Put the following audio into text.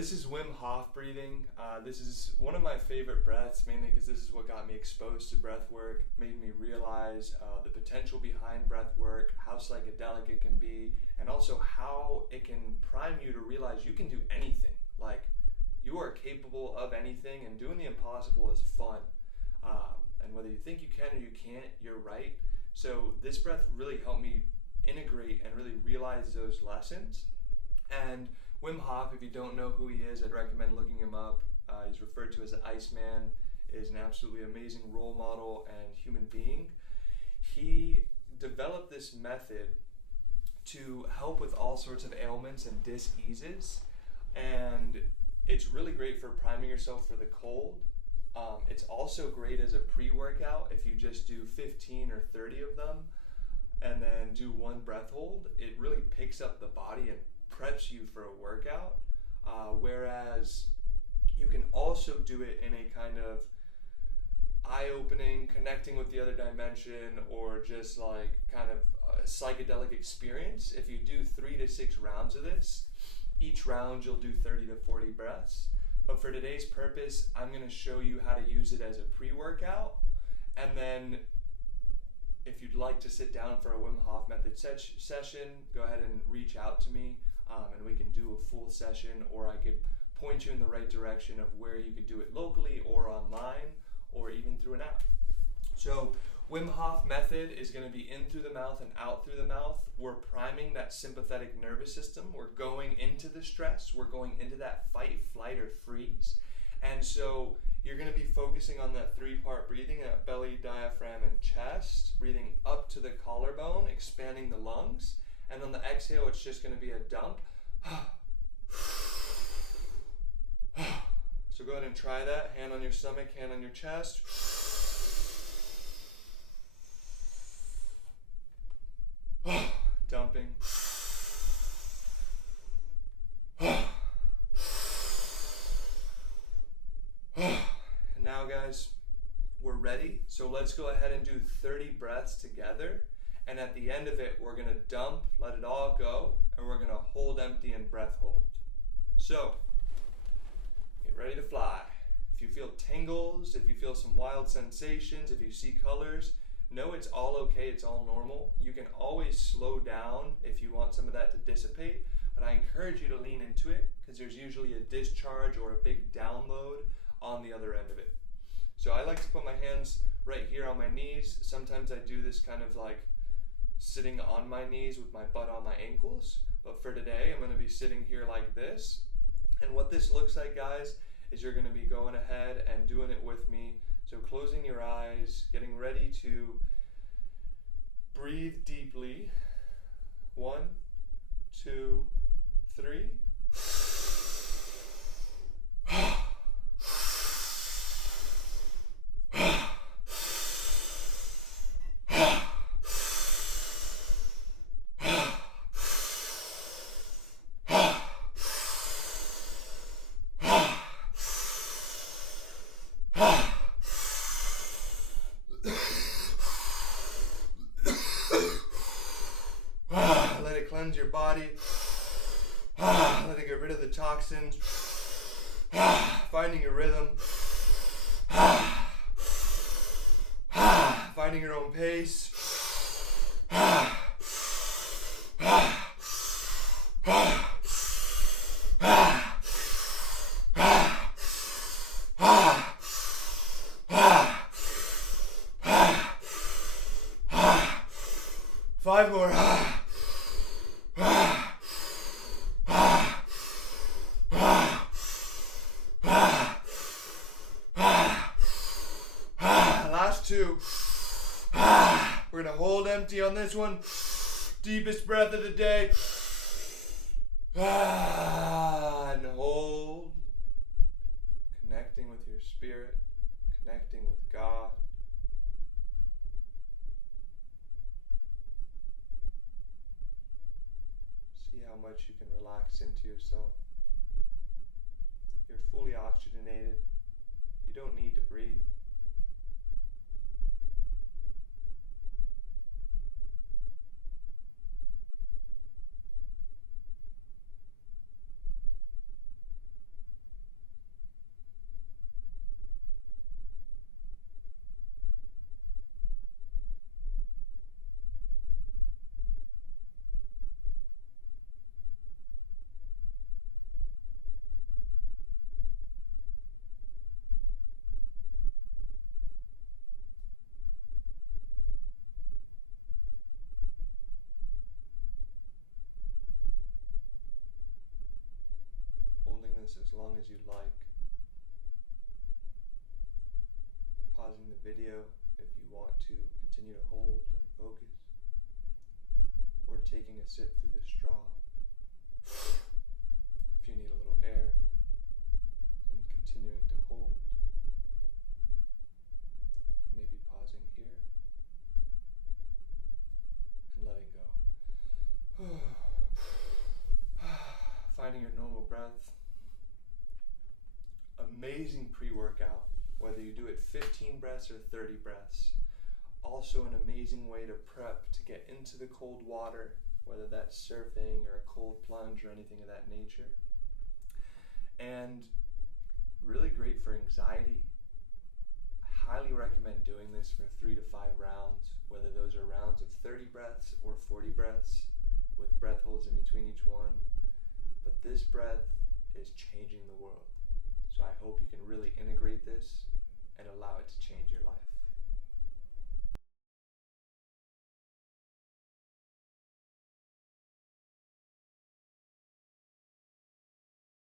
this is Wim Hof breathing. This is one of my favorite breaths, mainly because this is what got me exposed to breath work, made me realize the potential behind breath work, how psychedelic it can be, and also how it can prime you to realize you can do anything. Like, you are capable of anything, and doing the impossible is fun. And whether you think you can or you can't, you're right. So this breath really helped me integrate and really realize those lessons. And Wim Hof, if you don't know who he is, I'd recommend looking him up. He's referred to as the Iceman, is an absolutely amazing role model and human being. He developed this method to help with all sorts of ailments and dis-eases, and it's really great for priming yourself for the cold. It's also great as a pre-workout. If you just do 15 or 30 of them and then do one breath hold, it really picks up the body and preps you for a workout, whereas you can also do it in a kind of eye-opening, connecting with the other dimension, or just like kind of a psychedelic experience. If you do 3 to 6 rounds of this, each round you'll do 30 to 40 breaths. But for today's purpose, I'm going to show you how to use it as a pre-workout, and then if you'd like to sit down for a Wim Hof method session, go ahead and reach out to me, and we can do a full session, or I could point you in the right direction of where you could do it locally or online or even through an app. So Wim Hof method is going to be in through the mouth and out through the mouth. We're priming that sympathetic nervous system. We're going into the stress. We're going into that fight, flight, or freeze. And so you're going to be focusing on that 3-part breathing, that belly, diaphragm, and chest, breathing up to the collarbone, expanding the lungs. And on the exhale, it's just going to be a dump. So go ahead and try that. Hand on your stomach, hand on your chest. Dumping. And now, guys, we're ready. So let's go ahead and do 30 breaths together. And at the end of it, we're going to dump, let it all go, and we're going to hold empty and breath hold. So, get ready to fly. If you feel tingles, if you feel some wild sensations, if you see colors, know it's all okay, it's all normal. You can always slow down if you want some of that to dissipate, but I encourage you to lean into it because there's usually a discharge or a big download on the other end of it. So I like to put my hands right here on my knees. Sometimes I do this kind of like sitting on my knees with my butt on my ankles, but for today I'm going to be sitting here like this. And what this looks like, guys, is you're going to be going ahead and doing it with me. So closing your eyes, getting ready to breathe deeply. 1, 2, 3. Let it cleanse your body. Let it get rid of the toxins. Finding your rhythm. Finding your own pace. 5 more. Last 2. We're gonna hold empty on this one. Deepest breath of the day. And hold. Connecting with your spirit. Connecting with God. See how much you can relax into yourself. You're fully oxygenated. You don't need to breathe. this as long as you'd like. Pausing the video if you want to continue to hold and focus, or taking a sip through the straw if you need a little air, and continuing to hold. Maybe pausing here and letting go. Finding your normal breath. Amazing pre-workout, whether you do it 15 breaths or 30 breaths. Also an amazing way to prep to get into the cold water, whether that's surfing or a cold plunge or anything of that nature. And really great for anxiety. I highly recommend doing this for 3 to 5 rounds, whether those are rounds of 30 breaths or 40 breaths with breath holds in between each one. But this breath is changing the world. So I hope you can really integrate this and allow it to change your